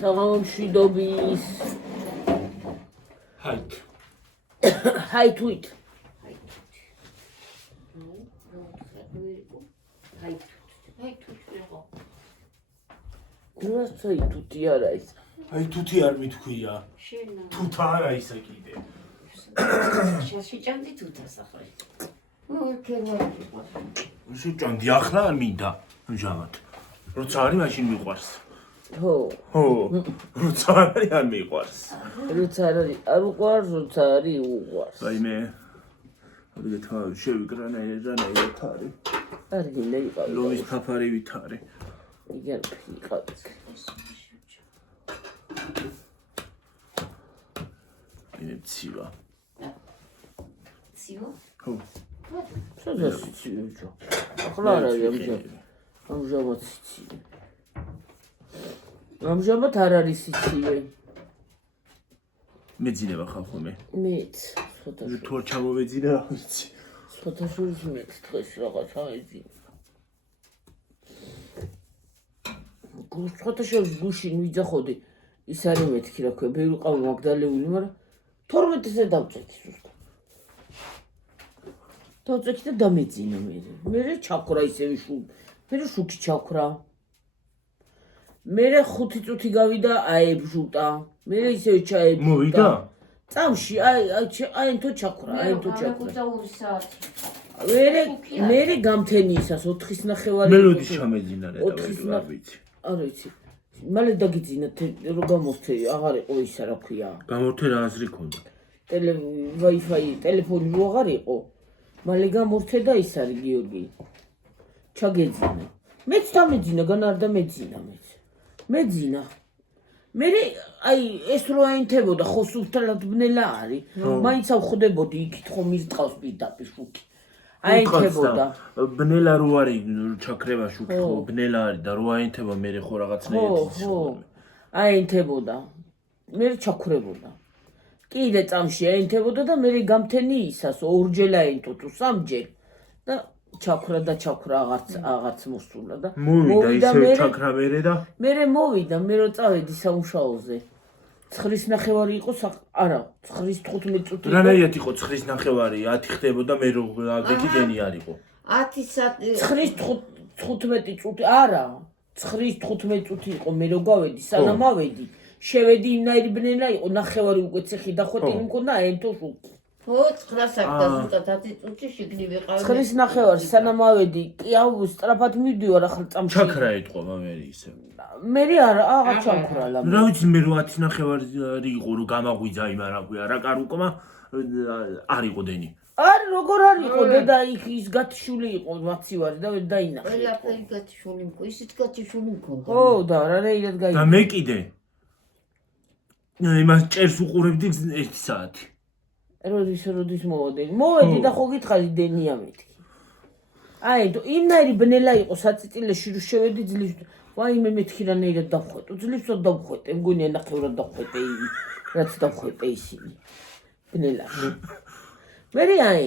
სამშვიდობის ჰაითვით თუთი არა ის აი თუთი არ მithქვია თუთა არა ისა კიდე შეჭამდი თუთას ახლა შეჭამდი ახლა არ მინდა ამჟამად როცა არის მაშინ მიყვარს ხო როცა არის არ მიყვარს როცა არის არ უყვარს როცა არის უყვარს აი მე აგეთ შევიკრანაირად არის არ გინდა იყავი ლოვის ფაფარივით არის იგერ იყავი ინე ცივა ცივა ხო სადაც ცივა ახლა არ არის ამჟამად ცივა ამჟამად არ არის ცივა მეძინება ხალხო მეც ცოტა თუ არ ჩამოვეძინე რა ვიცი ცოტა შორის მეც დღეს რაღაცა ეძინა ცოტა შორის გუშინ ვიძახოდი ის არის მეთქი რა ქვია ბევრი ყავი მაგდალეული მაგრამ 12-ზე დავწექი ზუსტად დავწექი და დამეძინა მე ჩაქრა ისევ მე შუქი ჩაქრა მე 5 წუთი გავიდა აებჟუტა მე ისევ ჩაებჟუტა მოვიდა წამში აი თო ჩაქრა მე გამთენიისას 4:30 მე როდის ჩამეძინა რა არ ვიცი არ ვიცი მალე დაგიძინა რო გამორთე აღარ იყო ისა რა ქვია გამორთე რა აზრი ქონდა Wi-Fi ტელეფონი რო აღარ იყო მალე გამორთე და ის არის გიორგი ჩაგეძინა მეც დამეძინა გან არ დამეძინა მეძინა მე აი ეს რო აინთებოდა ხო სულთად ბნელა არის მაინც ავხვდებოდი იქით ხომ ის წყავს პირდაპირ შუქი აინთებოდა ბნელა რო არის ჩაქრება შუქი ხო ბნელა არის და რო აინთება მე ხო რაღაცნაირად ხო აინთებოდა მე ჩაქრებოდა კიდე წამში აინთებოდა და მე გამთენი ისას ორჯერ აინთო თუ სამჯერ და ჩაქრა აღარც მოსულა და მოვიდა ისე ჩაქრა მე მოვიდა მე რო წავედი სამუშაოზე 9:30 იყო არა 9:15 წუთი რანაირად იყო 9:30 10 ხდებოდა მე რო გეკიდენი არისო 10 საათი 9:15 წუთი არა 9:15 წუთი იყო მე რო გავედი სანამ ავედი შევედი იმნაირი ბნელა იყო 9:30 უკვე ცეხი დახვეტილი მქონდა აენთო შუქი ხო 9 საათი და ზუსტად 10 წუთი შიგნი ვიყავი 9:30 სანამ ავედი კი აუ სწრაფად მივდივარ ახლა წამში ჩაქრა ეთყობა მე ისე მე აღარ ჩამქრალა რა ვიცი მე რო 10:30 იყო რომ გამაღვიძა იმ არა ქვია რა კარუკმა არ იყო დენი არ როგორ არ იყო დედა იქ ის გათიშული იყო მაცივარი და დაინახე ყველაფერი გათიშული მქონდა ისიც გათიშული მქონდა ხო და რანაირად გაიგე და მე კიდე იმას წერს უყურებდი 1 საათი როდის მოვედი და ხო გითხარი დენია მეთქი აი იმნაირი ბნელა იყო საწიწილეში რო შევედი ძლივ ვაიმე მეთქი რანაირად დავხვეტო ძლივსად დავხვეტე მგონია ნახევრად დავხვეტე რაც დავხვეტე ისინი ბნელაში მე აი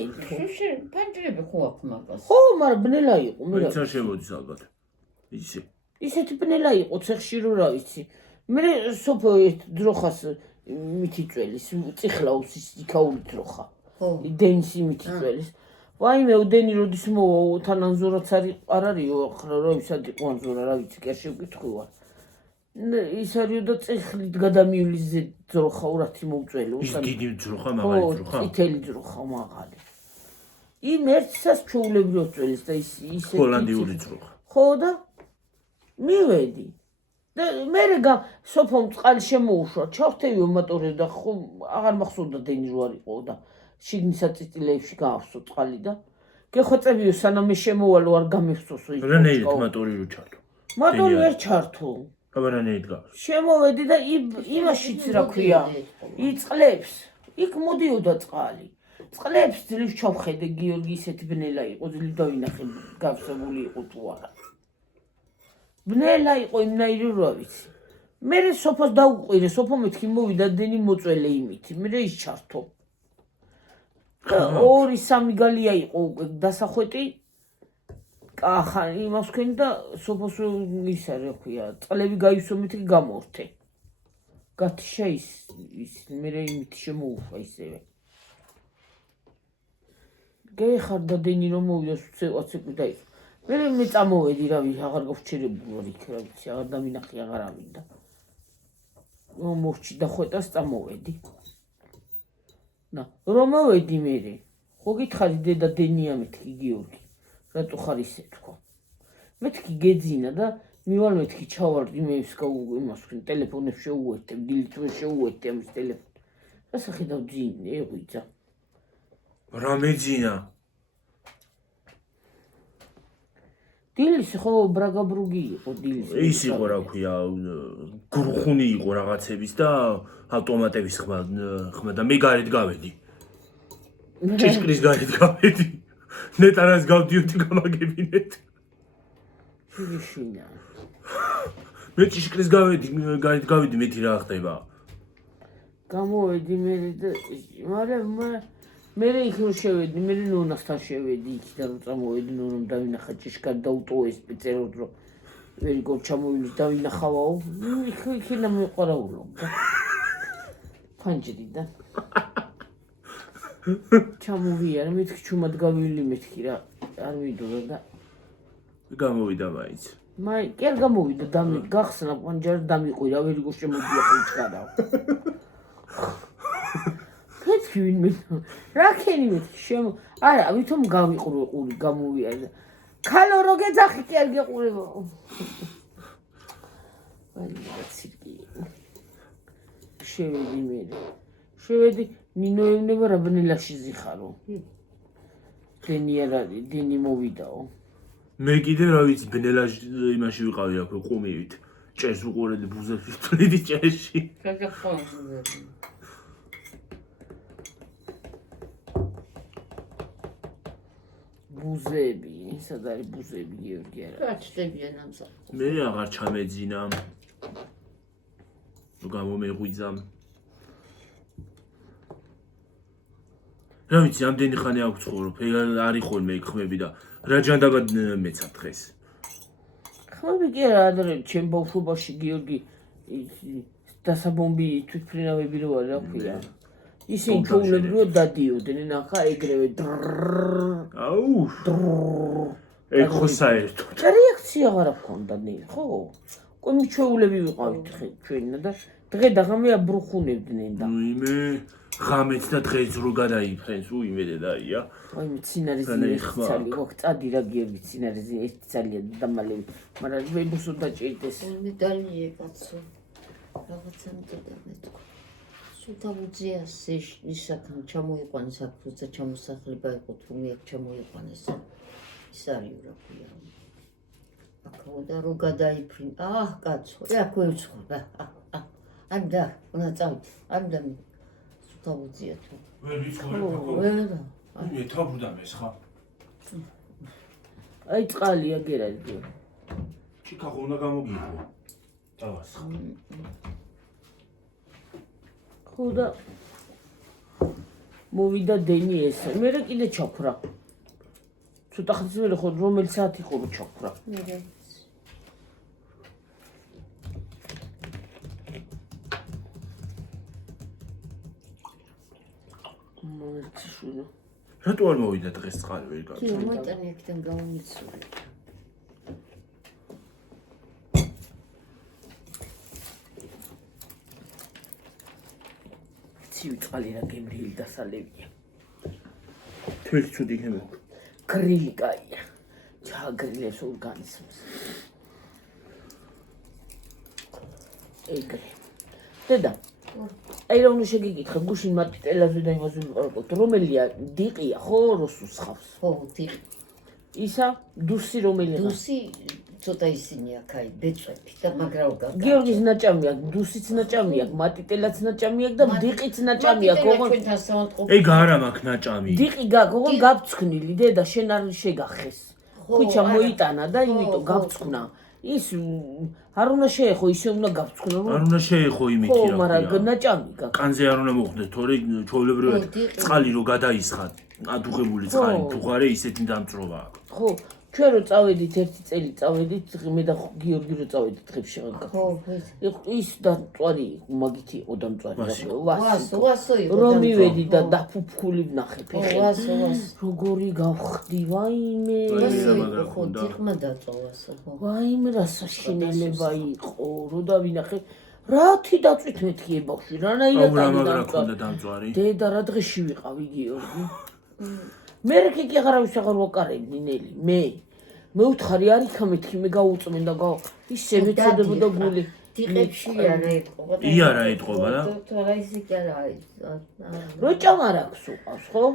პანჯრები ხო აქვს მაგას ხო მაგრამ ბნელა იყო მე რა შემოდის ალბათ ისეთი ბნელა იყო ცეხში რო რა ვიცი მე სოფო ძროხას მითი წველის წიხლაუს ის იქაული ძროხა დენსი მითი წველის ვაიმე უდენი როდის მოვა თანანზორაც არ არისო ახლა რა ვისად იყო ანზორა რა ვიცი კი არ შევკითხუა ის არისო და წიხლით გადამივლის ძროხა ურათი მოვწველო ის დიდი ძროხა მაღალი ძროხა წითელი ძროხა მაღალი იმ ერთსას ჩაულებრივ წველის და ისე ჰოლანდიური ძროხა ხო და მივედი და მე სოფომ წყალი შემოუშვა ჩავხტევიო მოტორზე და ხო აღარ მახსოვდა დენი რო არისო და შიგნით საწიწილეებში გაავსო წყალი და გეხვეწებიო სანამ მე შემოვალო არ გამევსოსო ის რანაირად მოტორი რო ჩართო მოტორი ვერ ჩართო რანაირად გავს შემოვედი და იმაშიც რა ქვია იწყლებს იქ მოდიოდა წყალი წყლებს ძლივ ჩავხედე გიორგი ისეთი ბნელა იყო ძლივ დავინახე გავსებული იყო თუ არა ბნელა იყო იმნაირი რა ვიცი მე სოფოს დაუყვირე სოფო მეთქი მოვიდა დენი მოწველე იმითი მე ის ჩართო 2-3 გალია იყო უკვე დასახვეტი კახა იმას ქენი და სოფოს ისა რა ქვია წყლები გაივსო მეთქი გამორთე გათიშა ის მე იმით შემოუφა ისევე. გეიხარდა დენი რომ მოვიდოს უცეკვი დაიწყო. მე წამოვედი რავი აღარ გავჩერებული ვარ იქ რა ვიცი აღარ დამინახი აღარ ავიდა. მოვჭი და ხვეტას წამოვედი. და რომ მოვედი მე ხო გითხარი დედა დენია მეთქი გიორგი რატო ხარ ისე თქვა. მეთქი გეძინა და მივალ მეთქი ჩავარდი მე იმას ტელეფონებს შეუერთებ დილით ვერ შეუერთე ამის ტელეფონს. რასახი დავძინე ეღვიძა. რა მეძინა? დილის ხო ბრაგაბრუგი იყო დილის. ის იყო რა ქვია გრუხუნი იყო რაღაცების და ავტომატების ხმა და მე გარეთ გავედი. ჭიშკრის გარეთ გავედი. ნეტარას გავდიოდი გამაგებინეთ. შინა. მე ჭიშკრის გარეთ გავედი მეთი რა ხდება. გამოვედი მე მე იქ რო შევედი, მე ნონასთან შევედი იქიდან რომ წამოვედი ნონამ დავინახა ჭიშკარი და უტოე სპეციალურად რომ ვერი გო ჩამოვიდეს დავინახავაო. იქიდან მეყარაულობდა. ფანჯრიდან. ჩამოვიარე, მეთქი ჩუმად გავილი მეთქი რა არ მიდურა და გამოვიდა მაინც. კი არ გამოვიდა და გახსნა პანჯარი დამიყვირა ვერი გო შემოდია ხუჩკადა. მეთქი ვინმე რაკენი მეთქი არა ვითომ გავიყურო ყური გამოვიარე. ქალო რო გეძახი კი არ გეყურება. შევედი ნინო ევნება რა ბნელაში ზიხარო. დენი მოვიდაო. მე კიდე რა ვიცი ბნელაში იმაში ვიყავი აქ ყუმივით. ჭეს უყურედი ბუზებს ვთვლიდი ჭესში. ბუზები, სად არის ბუზები გიორგი არა? რა ჩდებიან ამ საკითხს? მე აღარ ჩამეძინა. გამომეღვიძა. რა ვიცი, ამდენი ხანი აქვს ცხოვრობ, არის ხოლმე იქ ხმები და რა ჯანდაბად მეცა დღეს. ხმები კი არა ადრე ჩემ ბავშვობაში გიორგი დასაბომბი თვითმფრინავები რო არა ქვია. ისინი ჩაულებრივად დადიოდნენ ახლა ეგრევე აუ ეგ ხო საერთოდ რეაქცია აღარ აქვს ნელი ხო? კონი ჩაულები ვიყავით ჩვენ და დღე და ღამე აბრუხუნებდნენ და იმე ღამეც და დღეც რო გადაიფრენს უიმე დედაია. აი მცინარეზი ცალი გვაქვს წადი რა გიორგი მცინარეზი ეს ცალია დამალები მაგრამ მე ბუსო დაჭირდეს. მე დალიე კაცო რაღაცა მიტოდა მე თქვა. სულთამუძიას ისაკან ჩამოიყვანეს აქ თუცა ჩამოსახლება იყო თუ მე აქ ჩამოიყვანეს ის არის რა ქვია აქაო და რო გადაიფრინ კაცო აქ ვეცხოვა ანდა უნდა წავიდე ანდა სულთამუძია თუ ვერ ვიცხოვე მე თავბრუდა მეს ხა აი წყალია გერადი ჩიკაღო უნდა გამოგიყო დავასხა ხო და მოვიდა დენი ეს მე კიდე ჩაქრა ცოტა ხნის მერე ხო რომელი საათი იყო რომ ჩაქრა მე მოციშუნა რატო არ მოვიდა დღეს წყალი ვერ გაქვს კი მოიტანი აქედან გამომიცური ცივი რა გემრიელი დასალევია. თვით ცუდი გემო. გრილი კაია. ჩაგრილებს ორგანიზმს. ეგრე. დედა. აი რა უნდა შეგიკითხე გუშინ მატიტელაზე და იმაზე ვიყავთ რომელია დიყია ხო როსუს ხავს? ხო დიყი. ისა დუსი რომელია? დუსი ცოტა ისინი აქ აი ბეწვები და მაგრა უგა. გიორგის ნაჭამი აქვს, დუსიც ნაჭამი აქვს, მატიტელაც ნაჭამი აქვს და დიყიც ნაჭამი აქვს. ჩვენთან საავადმყოფო. ეგ არა მაქვს ნაჭამი. დიყი გაგო გაფცვნილი დედა შენ არ შეგახეს. ხუჩა მოიტანა და იმიტომ გავცვნა. ის არ უნდა შეეხო, ისე უნდა გავცვნა რომ არ უნდა შეეხო იმითი ხო, რა. მაგრამ ნაჭამი გაქვს. კანზე არ უნდა მოხდეს, თორე ჩვეულებრივად წყალი რო გადაისხა, ადუღებული წყალი, თუ ხარე ისეთი დამწრობა აქვს. ხო, ჩვენ რო წავედით ერთი წელი წავედით მე და გიორგი რო წავედით დღეებში აღარ ხო, ის და მწვარი მაგითი იყო და მწვარი ვასო იყო რომ მივედი და დაფუფქული ვნახე ფეხი ვასო როგორი გავხდი ვაიმე ხო დიღმა დაწოვასო ხო ვაიმე რა საშინელება იყო რო დავინახე რათი დაწვით მეთქი ბავშვი რანაირად დამწვარი დედა რა დღეში ვიყავი გიორგი მე რეკი აღარავის აღარ ვაკარებდი ნელი მე უთხარი არ იქა მეთქი მე გაუწმენ და ისე მეწოდებოდა გული დიღებში არა ეთყობა იარა ეთყობა და თორა ისე კი არა რო ჭამარ აქვს უყავს ხო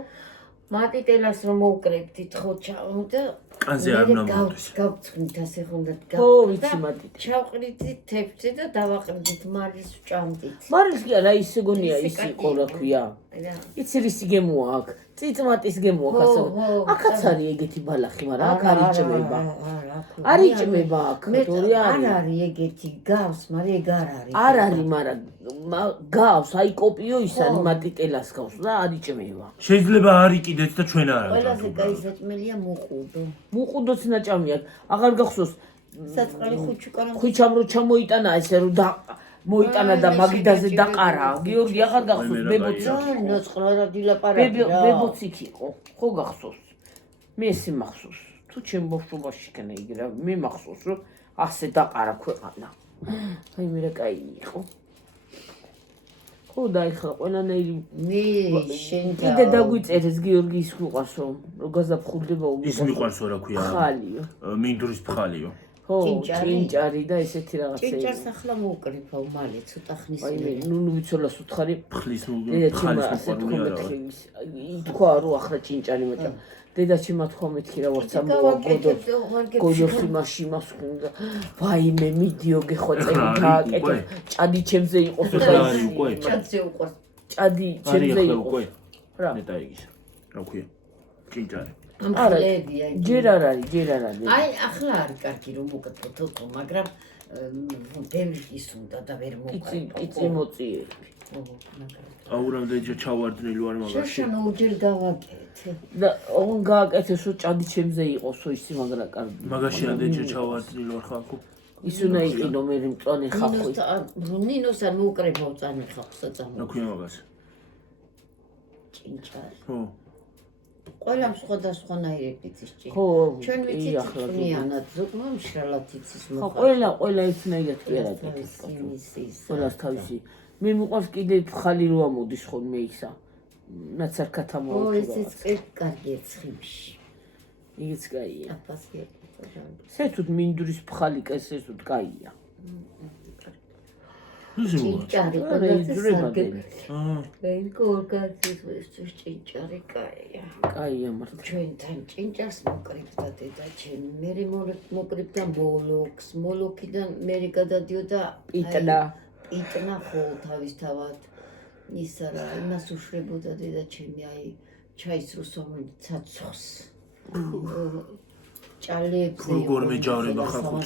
მატიტელას რომ მოუკრებდით ხო ჩავ და კანზე არ უნდა მოდის გავწვნით ასე ხონდა ხო ვიცი მატიტე ჩავყრიდით თეფზე და დავაყრდით მარის ვჭამდით მარის კი არა ისე გონია ის იყო რა ქვია იცი რისი გემოა აქ წიწმატის გემოა ასე აქაც არის ეგეთი ბალახი მაგრამ აქ არ იჭმება არ იჭმება აქ თორე არ არის ეგეთი გავს მაგრამ ეგ არ არის არ არის მაგრამ გავს აი კოპიო ის არის მატიტელას გავს და არ იჭმება შეიძლება არ იყიდეთ და ჩვენ არ ყველაზე კაი საჭმელია მუყუდო მუყუდოც ნაჭამი აქვს აღარ გახსოვს საწყალი ხუჩუკარა ხუჩამ რო ჩამოიტანა ესე რომ და მოიტანა და მაგიდაზე დაყარა გიორგი აღარ გახსოვს ბებოც ნოწყლა რა დილაპარაკი რა ბებოც იქ იყო ხო გახსოვს მე ესე მახსოვს თუ ჩემ ბავშვობაში იქნა იგი რა მე მახსოვს რომ ასე დაყარა ქვეყანა აი მე რა კაი იყო ხო და ეხლა ყველანაირი მე შენ კიდე დაგვიწერეს გიორგი ის უყარს რომ გაზაფხულდება ის მიყვარს რა ქვია ხალიო მინდურის ფხალიო ხო ჭინჭარი და ესეთი რაღაცა ჭინჭარს ახლა მოუკრიფავ მალე ცოტა ხნის აი მე ნუნუ ვიცოლას უთხარი ფხლის ფხალის მოყვარულია თქვა რომ ახლა ჭინჭარი მოჭა დედაჩი მათქვა მეთქი რა ვარცა გოდოს იმაში იმას ხუნდა ვაიმე მიდიო გეხოწები გააკეთე ჭადი ჩემზე იყოს ჭადზე უყვარს ჭადი ჩემზე იყოს რა ნეტა იგის რა ქვია ჭინჭარი არა ჯერ არ არის აი ახლა არის კარგი რომ მოკეთო თოთო მაგრამ ბევრი ის უნდა და ვერ მოკეთო იცი მოწიები აურამდე ჩავარდნილი ვარ მაგაში შაშანა უჯერ გავაკეთე და ოღონ გააკეთეს რომ ჭადი ჩემზე იყოსო ისი მაგრა კარგი მაგაში ამდე ჩავარდნილი ვარ ხალხო ის უნდა იყიდო მე მწვანე ხალხი ნინოს არ მოუკრებავ წანი ხალხსა წამო რა ქვია მაგას ჭინჭარი ხო ყველამ სხვადასხვანაირებით ის ჭი ხო ჩვენ ვიცით წვნიანად ზოგმა მშრალად იცის ხო ყველა ისნაირად კი არა ყველას თავისი მე მიყვარს კიდე ხალი რო ამოდის ხოლმე ისა ნაცარქათა მოუწოდა ო ეს კარგი ცხიმში იგიც კაია აფასია სეთუთ მინდურის ფხალი კესესუთ კაია ჭინჭარი ყველასე აი გორგაცის ეს ჭინჭარი კაია მართლა ჩვენთან ჭინჭარს მოკრიფდა დედა ჩემი მე მოკრიფდა მოლოქიდან მე გადადიოდა იტნა ხო თავისთავად ისა რა იმას უშვებოდა დედა ჩემი აი ჩაის რუსომი ცაცხს ჭალებზე როგორ მეჯავრება ხალხო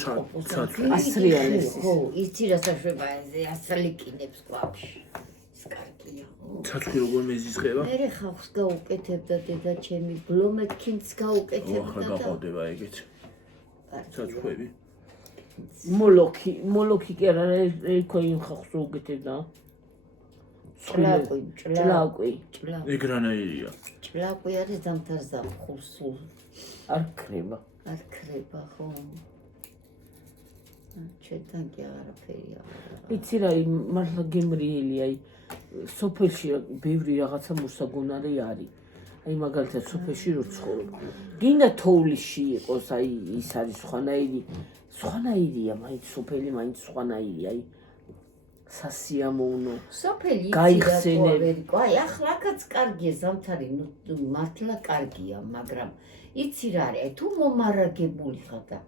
ცაცხს ასრიალეს ხო იცი რა საშვება ეზე ასალიკინებს კვაფში ის კარგია ცაცხი როგორ მეზისხება მე ხალხს გაუკეთებდა დედა ჩემი ბლომეთქინც გაუკეთებდა და გაყავდება ეგეც ცაცხები მოლოქი კი არა ეკო იმ ხალხს უკეთებდა ჭლაკვი ეგ რანაირია ჭლაკვი არის დამთარზა ხურსულ არ ქრება ხო ჩვენთან კი არაფერია იცი რა მართლა გემრიელი აი სოფელში ბევრი რაღაცა მოსაგონარი არის აი მაგალითად სოფელში რო ცხოვრობ გინდა თოვლისში იყოს აი ის არის სხვანაირია მაინც სოფელი მაინც სხვანაირია აი სასიამოვნო სოფელი გაიხსენებ აი ახლა აქაც კარგია ზამთარი მართლა კარგია მაგრამ იცი რა არის თუ მომარაგებული ხარ და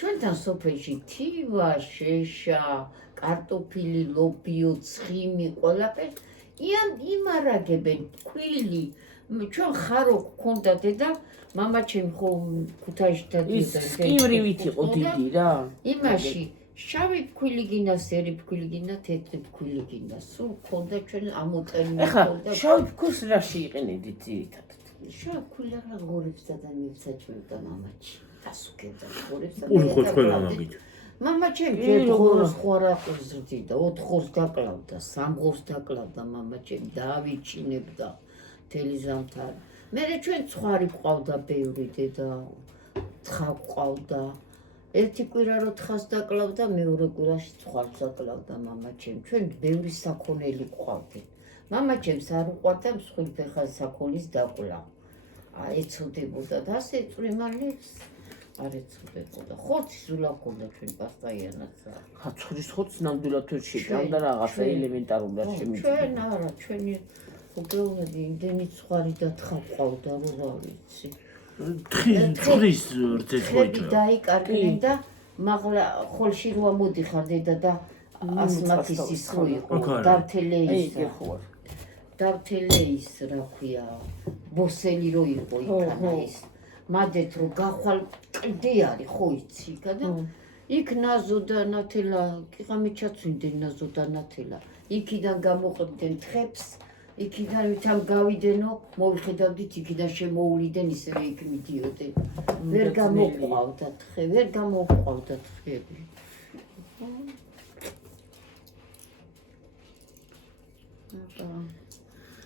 ჩვენთან სოფელში თივა შეშა კარტოფილი ლობიო ცხიმი ყველაფერი იმარაგებენ ქვილი ჩვენ ხარო გქონდა დედა მამა ჩემი ხო ქუთაისში დადიოდა სკივრივით იყო დიდი რა იმაში შავი ფქვილი გინდა სერი ფქვილი გინდა თეთრი ფქვილი გინდა სულ გქონდა ჩვენ ამოწერილი ხონდა შავი ფქვილს რაში იყენებდით ძირითადად შავი ფქვილი ახლა ღორებსა და მივსაჭმევდა მამაჩი დასუქებდა ხორებს. პური ხო თქვენ მაგით. მამა ჩემი ერთღორს ხوارაყის ზრდიდა, 4 ხორს დაკლავდა, 3 ხორს დაკლავდა მამა ჩემი, დაავიჩინებდა მთელი ზამთარი. მერე ჩვენ ცხარი ყავდა ბევრი დედა, ცხა ყავდა. ერთი კვირა რო თხას დაკლავდა, მეორე კვირაში ცხარს დაკლავდა მამა ჩემი. ჩვენ ბევრი საქონელი ყავდით. მამა ჩემს არ უყვარდა მსხვილი ფეხას საქონლის დაკლა. ეცოდებოდა და ასე წვიმალებს არ ეცოდებოდა. ხორცი სულავ ქონდა ჩვენ პასტაიანაც. ხაცხრის ხორცს ნამდვილად ვერ შედავდა რაღაცა ელემენტარულად შემიძლია. ჩვენ არა, ჩვენი უბრალოდ იმდენი ცხარი და თხა ყავდა, რომ რა ვიცი. თხრის რწეც მოიწვა. დაიკარგნენ და მაღლა ხოლში რო ამოდიხარ დედა და ასმათის სისხლი იყო დავთელეის რა ქვია ბოსელი რო იყო იქანა ის მადეთ რო გახვალ კლდი არის ხო იცი და იქ ნაზო და ნათელა კიღამე ჩაცვინდნენ ნაზო და ნათელა იქიდან გამოყებდნენ თხებს იქიდან ვითამ გავიდენო მოვიხედავდით იქიდან შემოულიდან ისევე იქ მიდიოდნენ ვერ გამოყვავდა თხე ვერ გამოყვავდა თხები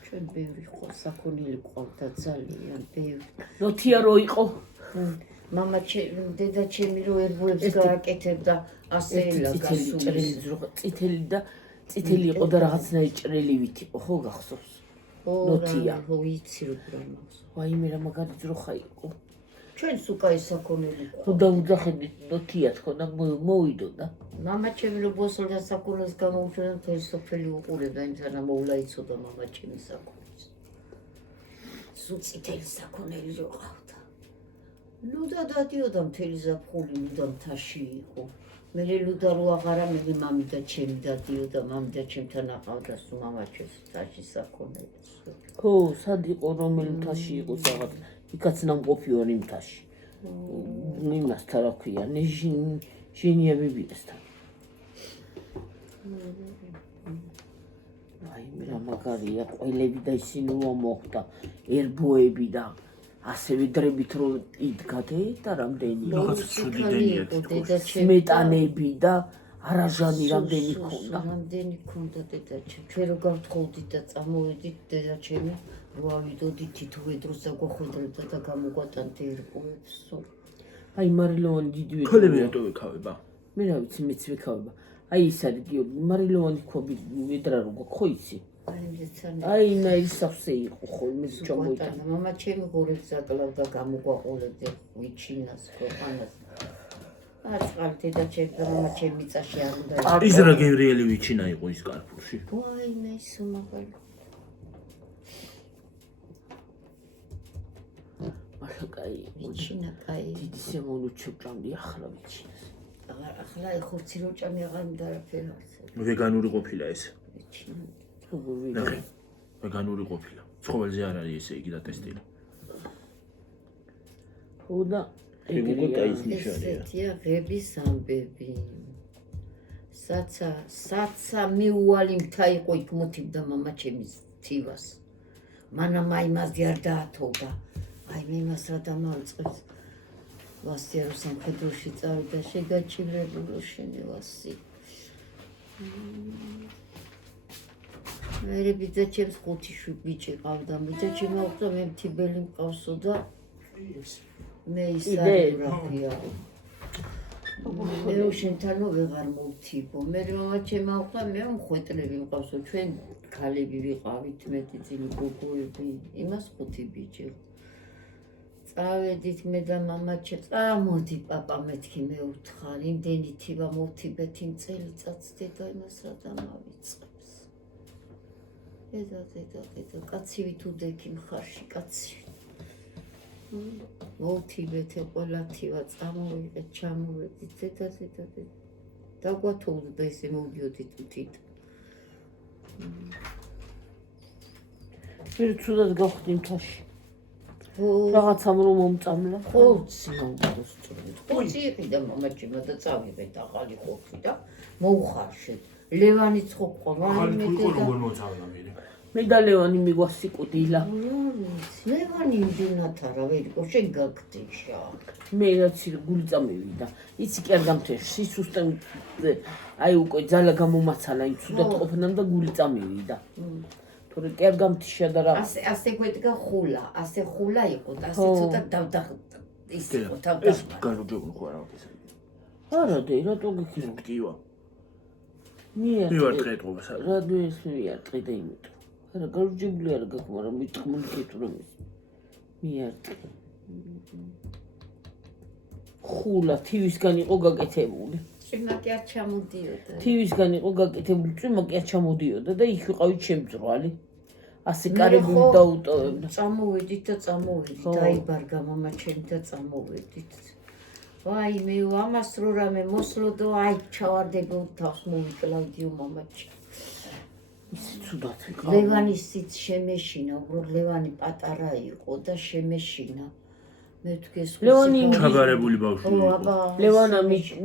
ჩვენ ბევრი ხო საქონელი ყავდა ძალიან ბევრი ნოთია რო იყო მამა დედა ჩემი რო ერბუებს გააკეთებდა ასე ელა გასული წითელი და წითელი იყო და რაღაცნაირი ჭრელივით იყო ხო გახსოვს ნოთია ხო ვიცი რო პრომოს ვაიმე რა მაგარი ძროხა იყო ჩვენს უკაი საქონელი ხო დაუძახებდით ნოთია თქო და მოვიდო და მამა ჩემი რო ბოსლდა საქონელს გამოუშვდა მთელი სოფელი უყურებდა იმთან რა მოვლა იცოდა მამა ჩემი საქონელს სულ წითელი საქონელი რო ყავდა ლუდა დადიოდა მთელი ზაფხული ლუდა მთაში იყო მე ლუდა რო აღარა მე მამი და ჩემი დადიოდა მამი და ჩემთან აყავდა სულ მამა ჩემს მთაში საქონელს ხო სად იყო რომელი მთაში იყო რაღაც იქაც ნამყოფი ორი მთაში იმასთან რა ქვია ჟენია ბიბიასთან აი მე რა მაგარია ყველები და ისინი რომ მოხდა ერბოები და ასევე დრებით რო იდგა და რამდენი რაღაც ცუდი დენია სმეტანები და არაჟანი რამდენი ქონდა რამდენი ქონდა დედაჩემ ჩვენ რო გავთხოვდით და წამოვედით დედაჩემი რო ავიდოდით თითოე დროს და გვახვედრებდა და გამოგვატანდა ერბოებს აი მარილოვანი დიდი ქოლები რატო ვიქავება მე რა ვიცი მეც ვიქავება აი ის არის გიორგი მარილოვანი ქვები ვედრა რო გქო იცი აი ნაირი სავსე იყო ხო მე ჩამოიტანა მამა ჩემი ღორებს აკლავდა გამოგვაყოლებდა ვიჩინას ქვეყანას არ წყალ დედაჩემ და მამა ჩემი მიწაში არ უნდა ის რა გემრიელი ვიჩინა იყო ის კარფურში ვაი მე ისო მაგარი მაშაკაი ვიჩინა კაი დიდი სემონუ ჩუჭამდი ახლა ვიჩინას ახლა ხორცი რო ჭამი აღარ მდარაფერა ვეგანური ყოფილა ეს ვიჩინა ნახე ვეგანური ყოფილა ცხოველზე არ არის ესე იგი დატესტილი ხო და ეგრეა ის ნიშანია ესეთია ღების ამბები საცა მიუვალი მთა იყო იქ მოთიბდა მამა ჩემის თივას მანამ აი მასზე არ დაათოვდა აი მე მას რა დამავიწყებს ვასიარო სამხედროში წავიდა შეგაჭირებულო შენი ვასი მე ბიძაჩემს 5 ბიჭი ყავდა ბიძაჩემ აუხდა მე მთიბელი მყავსო და მე ისარი რა ქვია მე შენთანო ვეღარ მოვთიბო მე მამა ჩემ აუხდა მე მხვეტრები მყავსო ჩვენ ქალები ვიყავით მეტიწილი გოგოები იმას 5 ბიჭი წავედით მე და მამა ჩემ წამოდი პაპა მეთქი მე უთხარ იმდენი თიბა მოვთიბეთ იმ წელიწადს დედა იმას რა დამავიწყებს დედა კაცივი თუ დექი მხარში კაცივი მოვთიბეთ ყველა თივა წამოვიღეთ ჩამოვედით დედა დაგვათოვდა და ისე მოვდიოდით თვით მე ცუდად გავხდი მთაში რაღაცამ რომ მომწამლა ხორცი მომწონს ხორცი იყიდა მამა ჩემო და წავიღეთ ახალი ხორცი და მოუხარშეთ ლევანიც ხო ყო ახალი თუ იყო როგორ მოწავლა მე მე და ლევანი მიგვასიკუდილა. ლევანი იმდენად არა ვერიკო შენ გაგდიშა. მე რაც გულიწა მივიდა. იცი კი არ გამთეში სუსტემზე აი უკვე ძალა გამომაცალა იმ ცუდად ყოფნამ და გულიწა მივიდა. თორე კი არ გამთიშა და რა. ასე გვედგა ხულა, ასე ხულა იყო და ასე ცოტა დავდა ის იყო თავდა. ეს გარუჯებული ხო არა ეს. არა დე რატო გიქნა? კივა. მივარ ტრეტყობა სადაც. რადო ეს მივარ ტრეტე იმიტომ. არა გარუჯებული არა გაქვს, მაგრამ მიტყმული ქეთურა მის. მივარ ხულა თივისგან იყო გაკეთებული. წვიმაკი არ ჩამოდიოდა. თივისგან იყო გაკეთებული, წვიმაკი არ ჩამოდიოდა და იქ ვიყავით შემძრვალი. ასე კარები დაუტოვებდა. წამოვედით და წამოვედით. დაიბარგა მამა ჩემი და წამოვედით. ვაი მე ამას რო რამე მოსლოდო აი ჩავარდებო თავს მოვიკლავდიო მამაჩი. ისე ცუდად ვიყავ. ლევანის სიც შემეშინა, უბრალოდ ლევანი პატარა იყო და შემეშინა. მე თქვენ ლევანი ჩაგარებული ბავშვი იყო.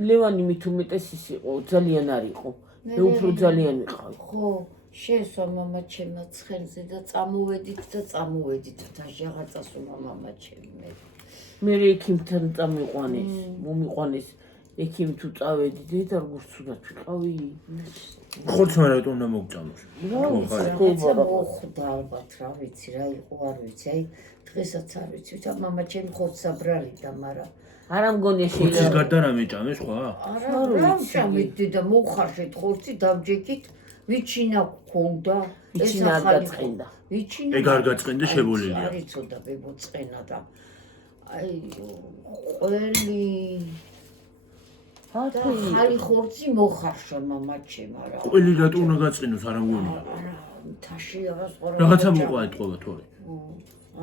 ლევანი მით უმეტეს ის იყო, ძალიან არ იყო. მე უფრო ძალიან ვიყავ. ხო, შეესვა მამა ჩემმა ცხენზე და წამოვედით და წამოვედით თაში აღაწას მამა ჩემი მე. მე ექიმთან წამიყვანეს, მომიყვანეს ექიმ თუ წავედი დედა როგორც ცუდად ვიყავი. ხორცმა რატომ უნდა მოგწამოს? მოხვდა ალბათ რა ვიცი რა იყო არ ვიცი აი დღესაც არ ვიცი და მამა ჩემი ხორცაბრალიდა მაგრამ არა მგონია ხორცის შეიძლება გარდა რა მეჭამეს სხვა? არა რა ჩამიდდი და მოხარშეთ ხორცი დამჯეკით ვიჩინა გქონდა ვიჩინა არ გაწყენდა. ვიჩინა ეგ არ გაწყენდა შებოლილია. არ იცოდა ბებოწყენა და აი ყველი და ხალი ხორცი მოხარშა მამა ჩემ არა ყველი რატო უნდა გაწყინოს არ მგონია? არა თაში რაღაც ყორა რაღაცა მოყვა ეთყობა თორე.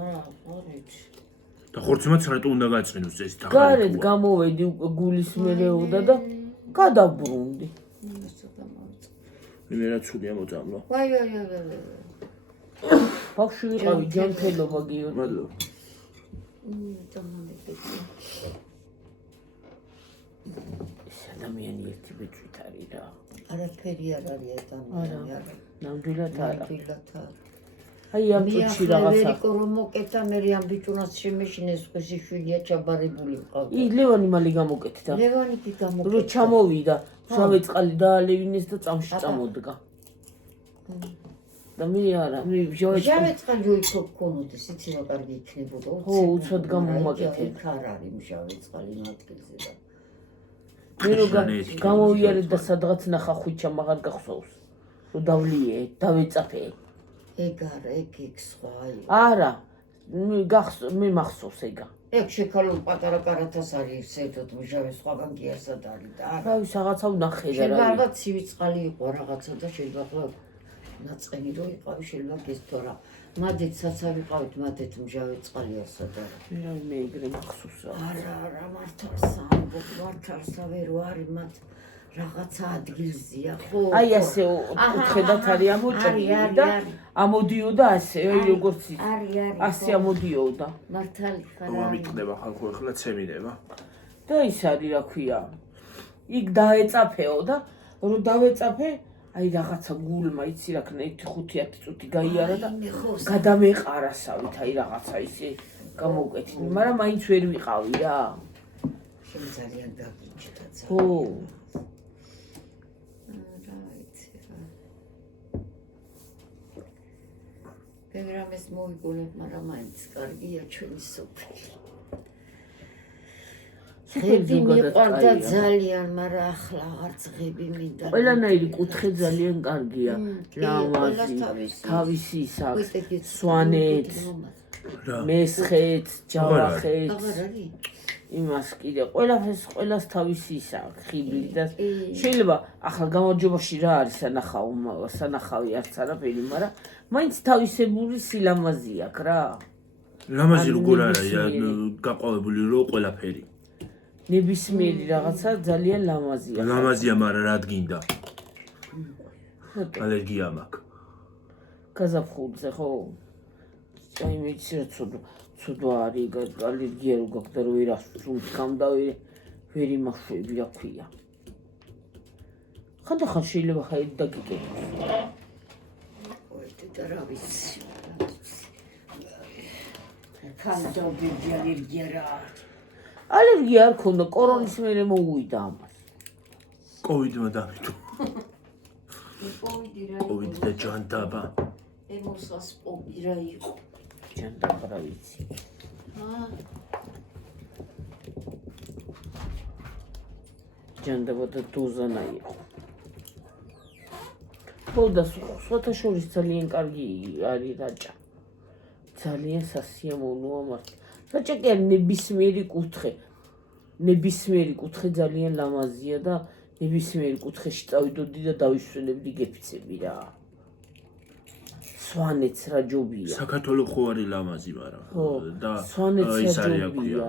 არა არით და ხორცმაც რატო უნდა გაწყინოს ეს და გარეთ გამოვედი უკვე გულის მერეოდა და გადაბრუნდი. მე რა ცუდია მოწამლა. ვაი ბავშვი ვიყავი ჯანმრთელობა გიო. მადლობა. ეს ადამიანი ერთი ბეჭვით არის რა. არაფერი არ არის ადამიანი არა ნამდვილად არა. ნამდვილად არა აი ამ წუთში რაღაცა. ვერიკო რომ მოკეთა მე ამ ბიჭუნას შემეშინეს ხვისი შვილია ჩაბარებული ვყავდა. ლევანი მალე გამოკეთდა. ლევანი კი გამოკეთა. რო ჩამოვიდა, შავი წყალი დაალევინეს და წამში წამოდგა. და მე არა, მე ჟავე წყალი იქ გქონოდეს, იცი რა კარგი იქნებოდა. ხო, უცბად გამომაკეთე. იქ არ არის ჟავე წყალი მათგილზე და მე რო გამოვიარეთ და სადღაც ნახა ხვიჩა მაგარ გახსოვს. რო დავლიე, დავეწაფე. ეგ არა, ეგ სხვა იყო. არა, მე მახსოვს ეგა. ეგ შეკალო პატარა კარათას არის საერთოდ ჟავე სხვაგან კი ასად არის და არა. რავი, რაღაცა ვნახე და შეიძლება რავი. ალბათ ცივი წყალი იყო რაღაცა და შეიძლება ნაწყენი რო იყავი შეიძლება გესთო რა. მადეთ საცავი ყავით, მადეთ მჟავე წყალი ასად არა. მე ეგრე მახსოვს რა. არა, მართალსა, ამბობ მართალსა ვერ ვარი მათ რაღაცა ადგილზია, ხო? აი ასე უხედავთ არის ამოჭრილი და ამოდიოდა ასე, აი როგორც ის. არის. ასე ამოდიოდა. მართალი ხარ. მომიტყდება ხალხო ახლა ცემიდება. და ის არის რა ქვია. იქ დაეწაფეო და რო დავეწაფე აი რაღაცა გულმა იცი რა ქნა 1-5 წუთი გაიარა და გადამეყარასავით აი რაღაცა ისე გამოვკეთილი, მაგრამ მაინც ვერ ვიყავი რა. შენ ძალიან დაგიჭდა ცა. ხო. რა ვიცი რა. პროგრამის მოვიგონებ, მაგრამ მაინც კარგია ჩვენი სოფელი. ღები მიყვარდა ძალიან, მაგრამ ახლა აღარ ძღები მინდა. ყველანაირი კუთხე ძალიან კარგია. ლამაზი, თავისი ის აქვს, სვანეთ, მესხეთ, ჯავახეთ. იმას კიდე ყველას თავისი ის აქვს, ხიბლი და შეიძლება ახლა გამარჯვებაში რა არის სანახავი არც არაფერი, მაგრამ მაინც თავისებური სილამაზი აქვს რა. ლამაზი როგორ არაა გაყვავებული რო ყველაფერი. ნებისმიერი რაღაცა ძალიან ლამაზია. ლამაზია, მაგრამ რა გინდა? ალერგია მაქვს. გაზაფხულზე ხო? აი მე იცი რა ცუდვა არის, ალერგია რო გაქვს და რო ვერასდროს გამდავე ვერ იმაშვები რა ქვია. ხანდახან შეიძლება ხაი დაგიკეთოს. და რა ვიცი. ფანდობები ალერგია რა. ალერგია არ ქონდა, კორონის მერე მოუვიდა ამას. კოვიდმა დამიტო. კოვიდი რა. კოვიდი და ჯანდაბა. ემოსას პოპი რა იყო. ჯანდაბა რა ვიცი. ჯანდაბა და დოზანა იყო. ხო და სხვათა შორის ძალიან კარგი არის რაჭა. ძალიან სასიამოვნოა მართლა. რაჭა კი არის ნებისმიერი კუთხე ძალიან ლამაზია და ნებისმიერი კუთხეში წავიდოდი და დავისვენებდი გეფიცები რა. სვანეთს რა ჯობია. საქართველოს ხო არის ლამაზი, მაგრამ და სვანეთს ის რა არის აქ ჯობია.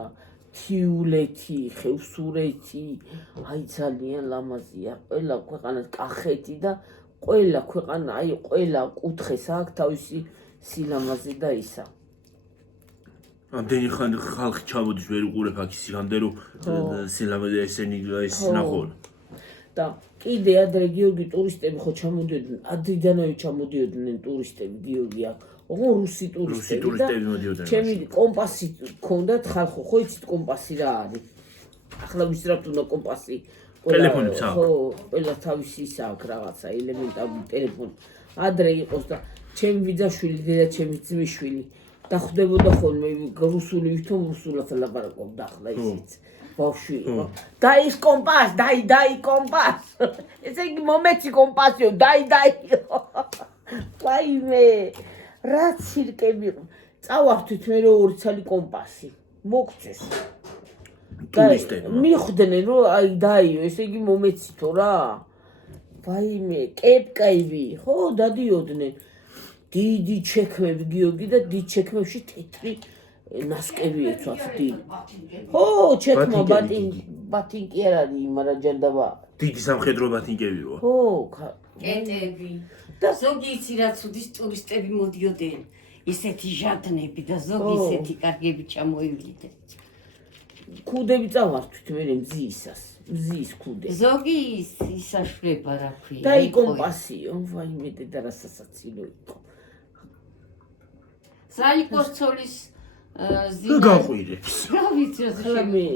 თიულეთი, ხევსურეთი, აი ძალიან ლამაზია. ყველა ქვეყანა კახეთი და ყველა ქვეყანა, აი ყველა კუთხეს აქვს თავისი სილამაზე და ისა. ამდენი ხალხი ჩამოდის ვერ უყურებ აქ ისინამდე რომ სილამაზე ესენი ეს ნახონ. და კიდე ადრე გიორგი ტურისტები ხო ჩამოდიოდნენ, ადრიდანვე ჩამოდიოდნენ ტურისტები გიორგი აქ. ოღონდ რუსი ტურისტები და ჩემი კომპასი ჰქონდათ ხალხო, ხო იცით კომპასი რა არის? ახლა ვისწრაფთ უნდა კომპასი. ტელეფონებს აქვს. ხო, ყველა თავისი ისა აქვს რაღაცა ელემენტარული ტელეფონი. ადრე იყოს და ჩემი ბიძაშვილი, დედა ჩემი ძმისშვილი და ხვდებოდა ხოლმე რუსული ვითომ რუსულად ლაპარაკობდა ახლა ისიც. ბავშვი იყო. დაი კომპას, დაი კომპას. ესე იგი მომეცი კომპასიო, დაი. ვაიმე, რა ცირკები იყო. წავართვით მე რო 2 ცალი კომპასი. მოგწეს. ტურისტები. მიხვდნენ რომ აი დაიო, ესე იგი მომეცითო რა. ვაიმე, კეპკაივი, ხო, დადიოდნენ. დიდი ჩექმები გიორგი და დიდ ჩექმებში თეთრი ნასკები ეცვათ დიდი. ხო, ჩექმა ბატინკი არ არის, მაგრამ ჯანდაბა. დიდი სამხედრო ბატინკებია. ხო, კეტები. და ზოგი იცი რა ცუდის ტურისტები მოდიოდნენ. ისეთი ჟადნები და ზოგი ისეთი კარგები ჩამოივლიდან. ქუდები წავართვით მე მზის ქუდე. ზოგი ისაშლება რა ქვია. და კომპასიო, ვაიმე და რა სასაცილო იყო. სალიკოსცოლის ზინა გაყვირებს. რა ვიცი რა მე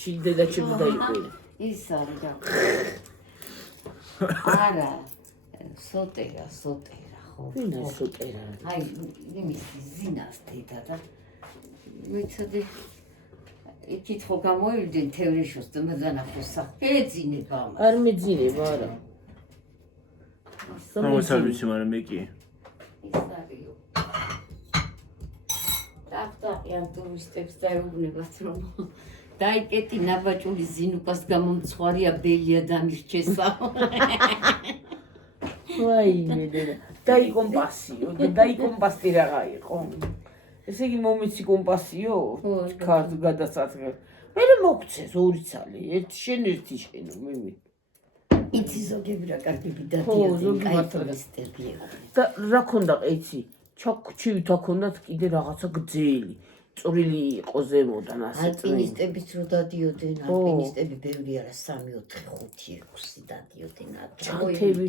შილდე და ჩემ დაიყვირე. ის არის რა. არა, სოტერა ხო. ვინა სოტერა. აი, იმის ზინას დედა და ვიცოდი იქით ხო გამოივიდნენ თევრიშოს და მეზანახოს ეძინება ამას. არ მეძინება არა. სამოსალვისი მაგრამ მე კი. ის არისო. ტახტაკიან ტურისტებს დაეუბნებათ რომ დაიკეტი ნაბაჭული ზინუკას გამომცხვარია ბელია დამირჩესა. ვაიმე დედა. დაი კომპასიო, დაი კომპასტი რა იყო. ესე იგი მომეცი კომპასიო, ქართ გადასაწყვეტ. მე მოგწეს 2 ცალი, ერთი შენ ერთი შენო მე. იცი ზოგები რა კარგები დადიოდნენ, კაი ტურისტები. და რა ქონდა იცი? ჩაქჩივით აქონდათ კიდე რაღაცა გძელი. წვრილი იყო ზემოდან ასე. ალპინისტებიც რო დადიოდნენ, ალპინისტები ბევრი არა 3, 4, 5, 6 დადიოდნენ. ჩანთები.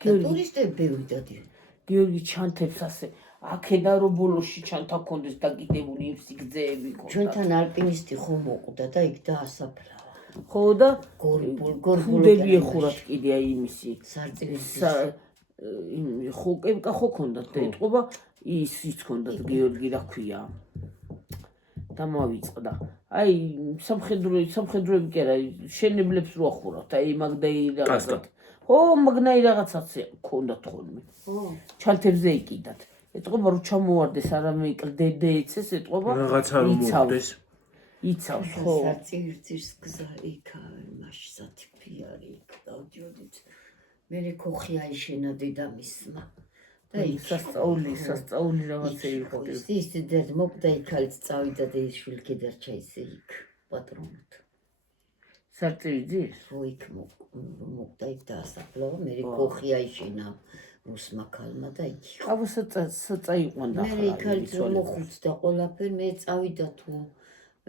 ტურისტები ბევრი დადიოდნენ. გიორგი ჩანთებს ასე აქედან რო ბოლოში ჩანთა კონდეს დაკიდებული იმ სიგძეები ქონდა. ჩვენთან ალპინისტი ხო მოკვდა და იქ დაასაფრავა. ხო და გორბულები ეხურათ კიდე აი იმისი სარწმუნოების ხო კემკა ხო ქონდათ და ეთყობა ისიც ქონდათ გიორგი რა ქვია დამავიწყდა აი სამხედროები კი არა შენებლებს რო ახურავთ აი მაგდაი რაღაცა ხო მაგნაი რაღაცაც ქონდათ ხოლმე ხო ჩანთებზე იკიდათ ეთყობა რო ჩამოვარდეს არამე იკლდე ეცეს ეთყობა რაღაცა რომ მოხდეს იცავს ხო საწირწირს გზა იქა მაშ სათიფი არის იქ დავდიოდით მე ხოხი აიშენა დედამისმა და იქ სასწაული რაღაცა იყო ის დედ მოკდა იქალიც წავიდა და ის შვილი გადარჩა ისე იქ პატრონად სარწირძის ხო იქ მოკდა იქ დაასაფლავა მე ხოხი აიშენა რუსმა ქალმა და იქ აბა საწაიყვანდა მე იქალიც რომ მოხუცდა ყველაფერი მე წავიდა თუ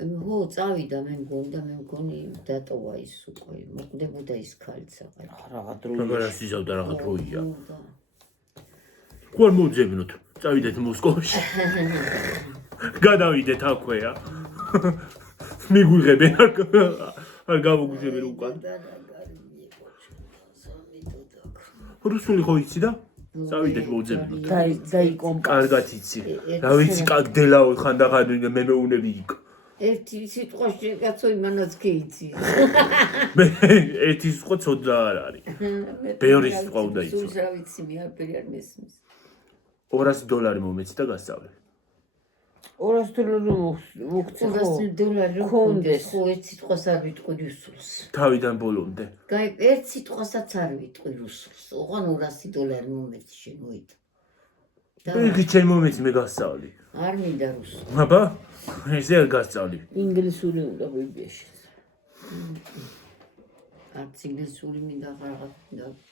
ხო წავიდა მე მგონი დატოვა ის უკვე მოკვდებოდა ის ქალიც რაღაც დროია რაღაც იზავდა რაღაც დროია ხო არ მოძებნოთ. წავიდეთ მოსკოვში. გადავიდეთ აქვეა. მიგვიღებენ არ გავუგზავნებენ უკან. რუსული ხო იცი და? წავიდეთ მოძებნოთ. დაიკომპა. კარგად იცი. რა ვიცი, კაგდელაო ხანდახან მე მეუნები იქ. ერთი სიტყვაში კაცო იმანაც გეიცი. მე ერთი სიტყვა ცოტა არ არის. ბევრი სიტყვა უნდა იცო. სულ რა ვიცი, მე არაფერი არ მესმის. $200 მომეცი და გასწავლე. $200 მოგცე ხო? $200 კონდეს. ხო ერთ სიტყვას არ ვიტყვი რუსულს. თავიდან ბოლომდე. გაი ერთ სიტყვასაც არ ვიტყვი რუსულს. ოღონ $200 მომეცი შემოით. იგი ჩემ მომეცი მე გასწავლი. არ მინდა რუსული. აბა, ესე არ გასწავლი. ინგლისური უნდა ბიბიაში. არც ინგლისური მინდა რაღაც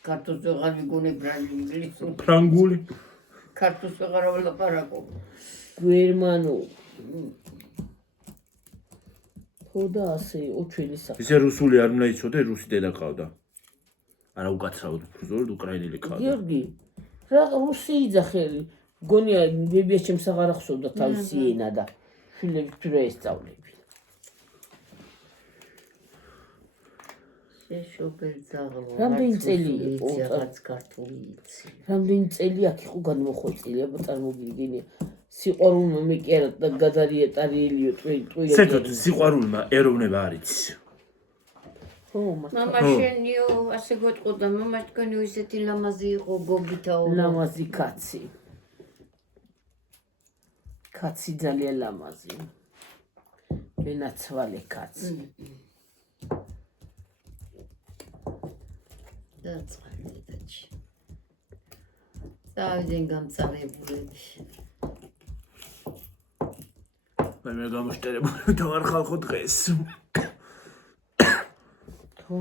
ქართულს ვეღარ ვიგონებ რა ინგლისური. ფრანგული. ქართულს ვეღარ ვლაპარაკობ. გერმანულ. ხო და ასე იყო ჩვენი სახე. ესე რუსული არ უნდა იცოდე, რუსი დედა ყავდა. არა უკაცრავად უბრალოდ უკრაინელი ყავდა. გიორგი, რა რუსი იძახელი. გონია ბებიას ჩემს აღარ ახსოვდა თავისი ენა და შვილებს თუ ესწავლები. შეშობელ ძაღლო. რამდენი წელი იყო? რაღაც ქართული იცი. რამდენი წელი აქ იყო განმოხვეწილი, აბა წარმოგიდგენია. სიყვარულმა მე კი არა და გადარიეტარიელიო ტყვია. ცეთოთ სიყვარულმა ეროვნება არ იცის. ხო, მაგრამ მამა შენიო ასე გეტყოდა, მამა თქვენი ისეთი ლამაზი იყო გოგითაო. ლამაზი კაცი. კაცი ძალიან ლამაზი. ვენაცვალე კაცი. დაწყალი დაჩი. დავიდან გამწარებულები. მე გამოშტერებული და არ ხალხო დღეს. ხო,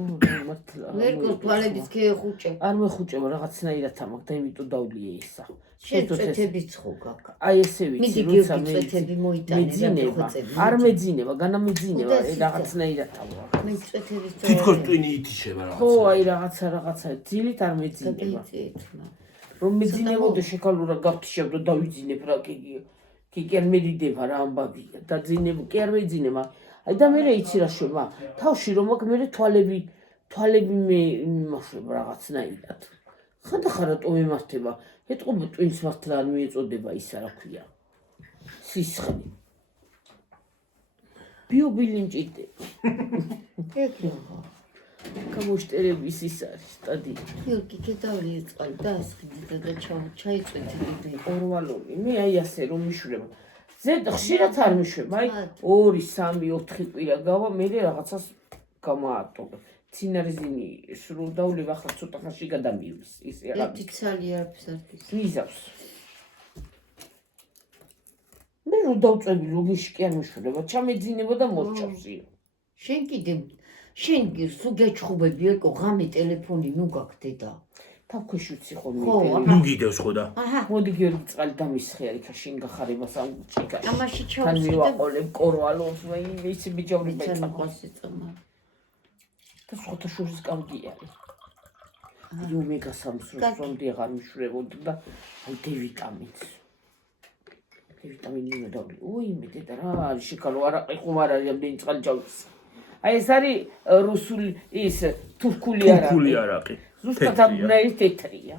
მართლა. ვერკოს თვალებით ქეეხუჭე. არ მეხუჭება რაღაცნაირად ამაკ და იმიტომ დავლიე ისა. შეწეთებიც ხო გაკა. აი ესე ვიცი, მიდი როცა გიორგი წეთები მოიტანე და მეძინება, ხოცები. არ მეძინება, განამეძინება, უდაცი და. რაღაცნაირად თავა. მე წეთების თითქოს ტვინი ითიშება რაღაც. ხო, აი რაღაცა ძილით არ მეძინება. გადაიწეეთმა. რომ მეძინებოდე შეკალურა გავთიშებ და დავიძინებ რა კი არ მედიდება რა ამბავია და ძინებ კი არ მეძინება. აი და მე იცი რა შვება. თავში რომ აქ მე თვალები მე იმაშება რაღაცნაირად. ხანდახან რატომ ემართება? ეტყობა ტვინს მართლა არ მიეწოდება ისა რა ქვია. სისხლი. ბიობილინჭიტი. ეგრევა. გამოშტერების ის არის სტადი. გიორგი კეთავლიე წყალი და ასხიდდა და ჩაიწვეთი დიდი. ორვალოვი. მე აი ასე რომ მიშვრება. ზედ ხშირად არ მიშვება. აი 2, 3, 4 კვირა გავა, მე რაღაცას გამაატოვე. ცინარიზინი სრულ დავლებ ახლა ცოტა ხანში გადამივლის. ისე რა. ერთი ცალი არაფერს არ გის. მიზავს. მე რო დავწევი ლოგიში კი არ მიშვება. ჩამეძინება და მოსჭავსიო. შენ კიდე შენ სულ გეჩხუბები ეკო ღამე ტელეფონი ნუ გაგდედა. თავქვეშ ვიცი ხოლმე. ხო, ნუ გიდევს ხო და. აჰა. მოდი გიორგი წყალი დამისხე იქა შენ გახარებას ამ ჭიკაში. ამაში თან ჩავსხი და მივაყოლებ კორვალოს მე ისი ბიჭავრი მეცან მეწამო. ყოსიწმა. და სხვათა შორის კარგი არის. იო მეგასამსროს სონდი აღარ მიშვრებოდა და აი დ-ვიტამინს. დ-ვიტამინი უნდა დავli. ოი მე დედა რა არის შეკალო არაყი ხომ არ არის ამდენი წყალი ჩავლის. აი ეს არის რუსული ის თურქული თურქული არაყი. არაყი. ზუსტად ამნაირი თეთრია.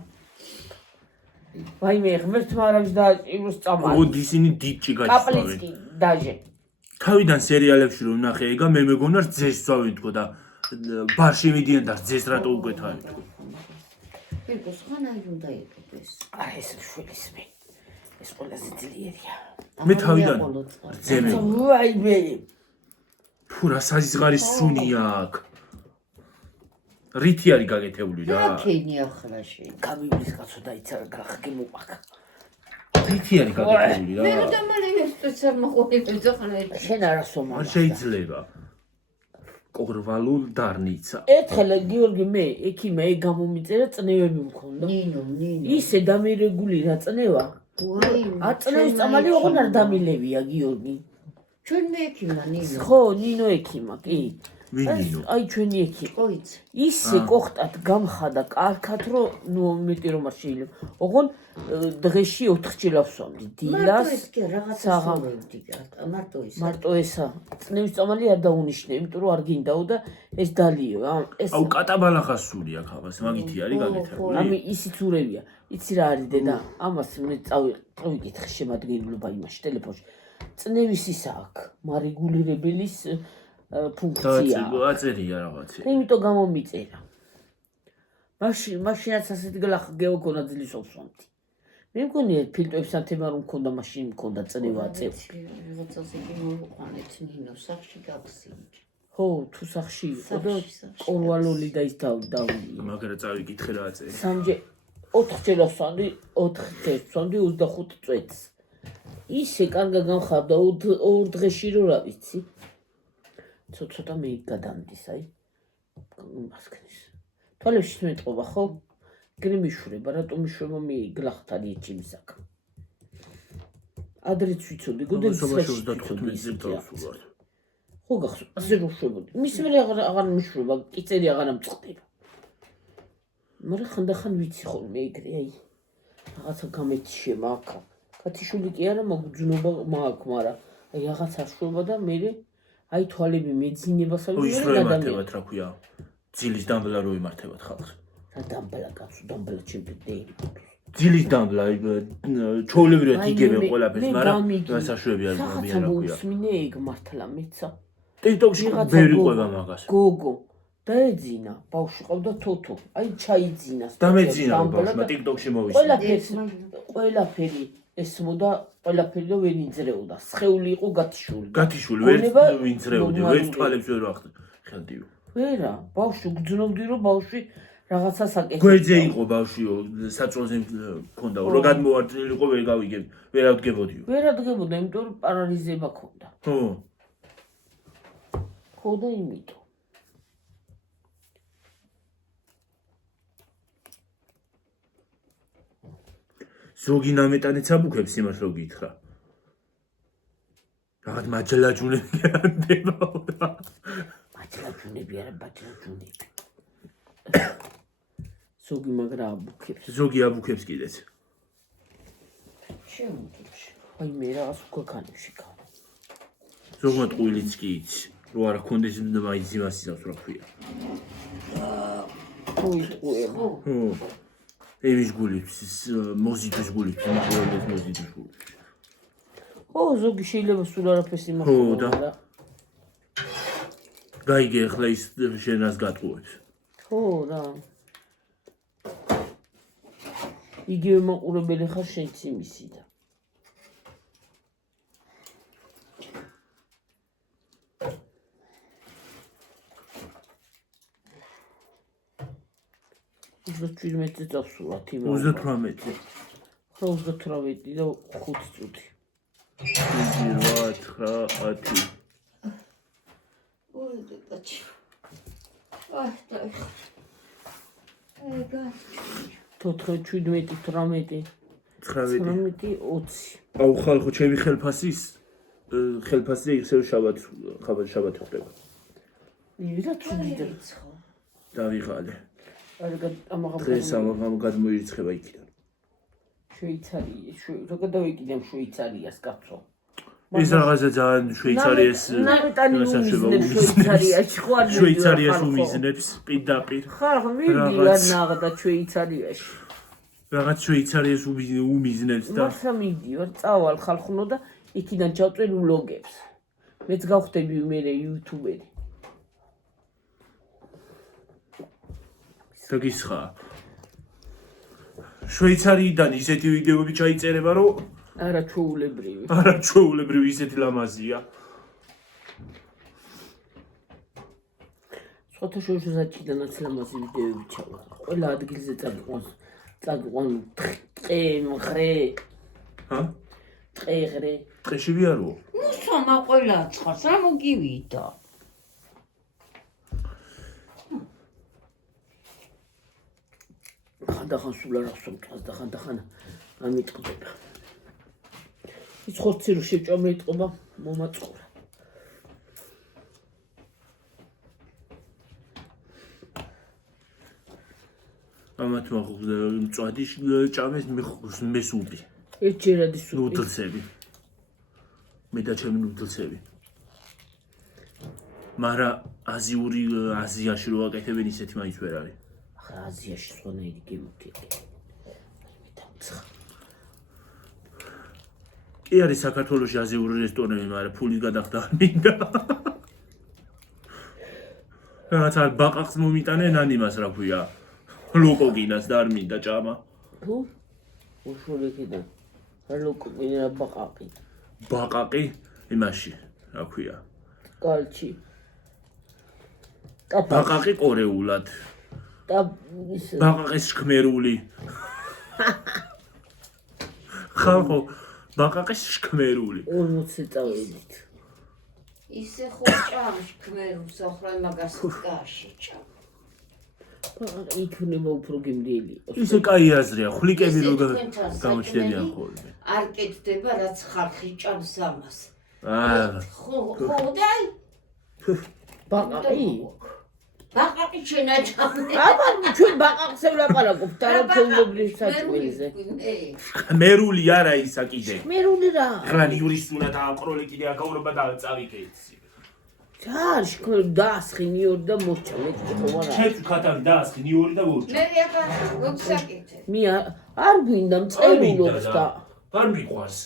ვაიმე ღმერთმა არავის დააჭიროს წამალი. ოდი ისინი დიდჭი გაჩვავენ. კაპლიცკი დაჟე. თავიდან სერიალებში რომ ნახე ეგა მე მეგონა რძეს წავიდგო და ბარში მიდიან და რძეს რატო უკეთა ეთქო. ეკოს ხანაი უნდა იყდეს. აი ეს შვილის მე. ეს ყველაზე ძლიერია. მე თავიდან რძემე. ვაიმე. ფუ რა საზღარის სუნია აქ. რითი არის გაგეთებული რა. აკენი ახლა შენ. გამივლის კაცო დაიცარა გახგე მოყაკ. რითი არის გაგეთებული მე რა. და მალე სპეციალ მოყოლები ზახანაი. შენ არასომა. არ შეიძლება. კორვალულ დარნიცა. ერთხელ გიორგი მე ექიმა ეგ გამომიწერა წნევები მქონდა. ნინო. ისე დამირეგული რა წნევა. ვაი. აწნევის წამალი ოღონდ არ დამილევია გიორგი. ჩვენ მე ექიმა ნინო. ხო, ნინო ექიმა, კი. მინინო აი ჩვენი ექი ყოიც. ისე კოხტად გამხადა კარგად რომ ნუ მეტი რომ არ შეიძლება ოღონ დღეში 4 ჯერ ავსვამდი დილას საღამოებდი მარტო ის მარტო ესა წნევის წამალი არ დაუნიშნე იმიტომ რომ არ გინდაო და ეს დალიო ეს აუ კატაბალახას სული აქ ამას მაგითი არის გაკეთებული ამი ისიც ურევია იცი რა არის დედა ამას მე წავიკითხე შემადგენლობა იმაში ტელეფონში წნევის ისა აქ მარეგულირებელის ფუნქცია აწერია რაღაცა იმიტომ გამომიწერა მაშინაც ასეთი გლახა გეოქონა ძლივს ავსვამდი მე მგონია ფილტვებსთან თემა რომ მქონდა მაშინ მქონდა წნევა აწევ რაღაცას იგი მოუყანეთ ნინო სახში გაგსინჯ ხო თუ სახში იყო და კორვალული და ის დავი მაგრამ წავიკითხე რა აწერი სამჯერ 4 ჯერ ავსვამდი 4 ჯერ ავსვამდი 25 წუთს ისე კარგა გამხარდა 2 დღეში რო რა ვიცი ცოტა მე გადამდის აი მასკნის თვალებში მეტყობა ხო გრიმიშურება რატომ მიშურება მე გლახტარი ეჩიმისაკ ადრეც ვიცოდი გოდელის 35 წელი დავსულვარ ხო გახსოვს ასე რომ შვებოდი მის მე აღარ მიშურება კიწერი აღარ ამწყდება მაგრამ ხანდახან ვიცი ხოლმე ეგრე აი რაღაცა გამეთიშე მაქვს კათიშვილი კი არა მოგძნობა მაქვს მაგრამ აი რაღაცა შვება და მე აი თვალები მეძინებას ო ის რო ემართებათ რა ქვია ძილის დამბლა რო ემართებათ ხალხს რა დამბლა კაცო დამბლა ჩემპიონი ძილის დამბლა ჩოულებრივად იგებენ ყველაფერს მაგრამ სასაშვები არის მე რა ქვია სმინე ეგ მართლა მეცა ტიკტოკში ბევრი ყვება მაგას გოგო დაეძინა ბავშვი ყავდა თოთო აი ჩაიძინა და მეძინა ბავშვმა ტიკტოკში მოვისმა ყველაფერი ესმოდა ყველაფერი და ვერ იძლეოდა სხეული იყო გათიშული ვერ ვინძრეოდი ვერ თვალებს ვერ ვახდიო ვერა ბავშვი გძნობდი რომ ბავშვი რაღაცას აკეთებდა გვერდზე იყო ბავშვიო საწოლზე მქონდა რომ გადმოვარდნილიყო ვერ გავიგებ ვერ ავდგებოდიო ვერ ადგებოდა იმიტომ რომ პარალიზება ქონდა ხო და იმიტომ ზოგი ნამეტანიც აბუქებს იმას რო გითხრა რაღაც მაჯლაჯუნები ანდებოდა მაჯლაჯუნები არა ბაჯლაჯუნები ზოგი მაგრა აბუქებს ზოგი აბუქებს კიდეც შემოჭრში აი მე რაღაც უკანებში ხარ ზოგმა ტყუილიც კი იცი რო არა კონდეს მაინც იმას იზავს რა ქვია ხო ევის გულებს მოზიდის გულებს მოგოლეს მოზიდის გულებს ო ზოგი შეიძლება სულ არაფერს იმახსოვრა და გაიგე ახლა ის შენას გატყუებს ხო რა იგივე მაყურებელი ხარ შენც იმისი და უსვეთრმეტი წავსულა თიმა 38 ხო 38 და 5 წუთი 8 ოი დაკაჩი აი და 14 17 18 19 20 აუ ხალხო ჩემი ხელფასის ხელფასზე ისევ შაბათ ხდება მივიდა თუნდ დავიღალე ამაღამ დღეს ამაღამ გადმოირიცხება იქიდან შვეიცარია რა გადავიკიდე შვეიცარიას კაცო ეს რაღაცა ძალიან შვეიცარიას შვეიცარიაში ხო არ შვეიცარიას უმიზნებს პირდაპირ ხარ მიდი არ ნაღდა შვეიცარიაში რაღაც შვეიცარიას უმიზნებს და მართლა მიდივარ წავალ ხალხუნო და იქიდან ჩავწერ ვლოგებს მეც გავხდები მე იუთუბერი საგისხა შვეიცარიიდან ისეთი ვიდეოები ჩაიწერება რომ არაჩვეულებრივი ისეთი ლამაზია სხვათა შორის საჭიდანაც ლამაზი ვიდეოები ჩავა ყველა ადგილზე წაგიყვან ტყე მღრე ტყე ტყეში ვიარო ნუ სამა ყველა ცხარს რა მოგივიდა ხანდახან სულ არ ახსოვს და ხანდახან ამიტყდება ის ხორცი რო შეჭა მეტყობა მომაწყურა ამათ მწვადი ჭამეს მე სუპი. ერთჯერადი სუპი. ნუდლსები. მე და ჩემი ნუდლსები. მაგრამ აზიაში რო აკეთებენ ისეთი მაინც ვერ არის. ახლა აზიაში სხვანაირი გემოქი. მე დამცხა. კი არის საქართველოში აზიური რესტორნები, მაგრამ ფული გადახდა არ მინდა. რაღაც არ ბაყაყს მომიტანენ ან იმას რა ქვია. ლოკოგინას და არ მინდა ჭამა. თუ? უშურეკიდან. ლოკოგინა ბაყაყი. ბაყაყი იმაში, რა ქვია. კალჩი. ბაყაყი კორეულად. და ის ბაყაყის შქმერული. ხალხო, ბაყაყის შქმერული. 40 წავედით. ისე ხო ჭამს ქმერულს ახლა მაგას კაში ჭამ. ბაყაყი იქნება უფრო გემრიელი იყოს. ისე კაი აზრია, ხვლიკები რო გამოჩნდებიან ხოლმე. არ კეთდება რაც ხალხი ჭამს ამას. ხო და ბაყაყი? ბაყაყი ჩენაჭამე. აბა ჩვენ ბაყაყს ვლაპარაკობთ არა თეულობრივ საჭმელზე. ხმერული არა ისა კიდე. მერული რა? ხან იურისტუნა დააყროლე კიდე აკავრობა და წავიკეცი. ჩარში ქოლ დაასხი ნიორი და მორჩა მეტი ხო არა? ჩემს ქათავი დაასხი ნიორი და მორჩა. მე ახლა გოგსაკეთე. მე არ გვინდა მწერულობს და არ მიყვარს.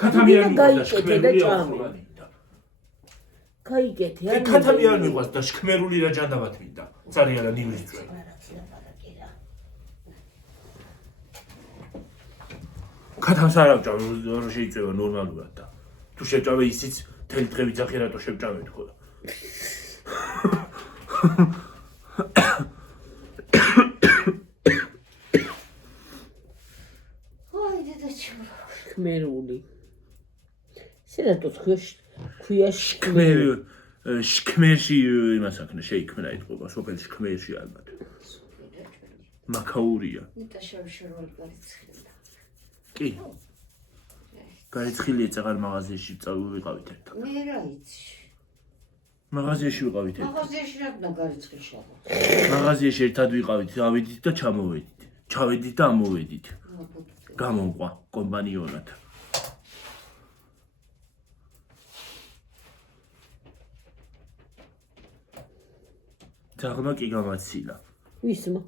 ქათავი არ მიყვარს და გაიკეთე და შქმერული ჭამე. არ მინდა. გაიგეთე და ქათავი არ მიყვარს და შქმერული რა ჯანდაბათ მინდა. ძალიან ნიურისტუნა. ქათავს არ ავჭამ, რომ შეიძლება ნორმალურად და თუ შეჭავე ისიც თელი დღე ვიძახი რატო შევჭამე თქო და აი დედაჩემ. ხმერული. სერატო ქვია შქმერში იმას აქნა შეიქმნა ეთყობა სოფელში შქმერში ალბათ მაქაურია ნიტა შევშორვალ გარიცხელა. კი გარიცხილი ეცაღარ მაღაზიაში წავიყავით ერთად მე რა იცი. მაღაზიაში ვიყავით ერთად მაღაზიაში რა გარიცხი შავა. მაღაზიაში ერთად ვიყავით ავედით და ჩავედით და ამოვედით გამომყვა კომპანიონად ძაღლმა კი გამაცილა ვისმა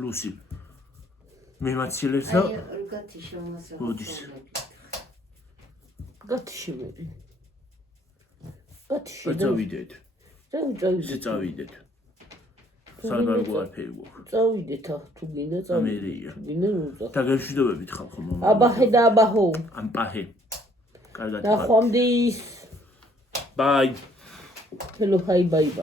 ლუსი მე მაცილებს და აი გათი შემასა. მოდის გათიშები. წავიდეთ წავიდეთ. წავიდეთ სალბარგო არაფერი გვაქვს წავიდეთ თუ გინდა ამერია. თუ გინდა რუზა. დაგემშვიდობებით ხალხო მომა აბაჰე და აბაჰო. ამპაჰე კარგად ნახვამდის. ბაი ჰელო ჰაი ბაი.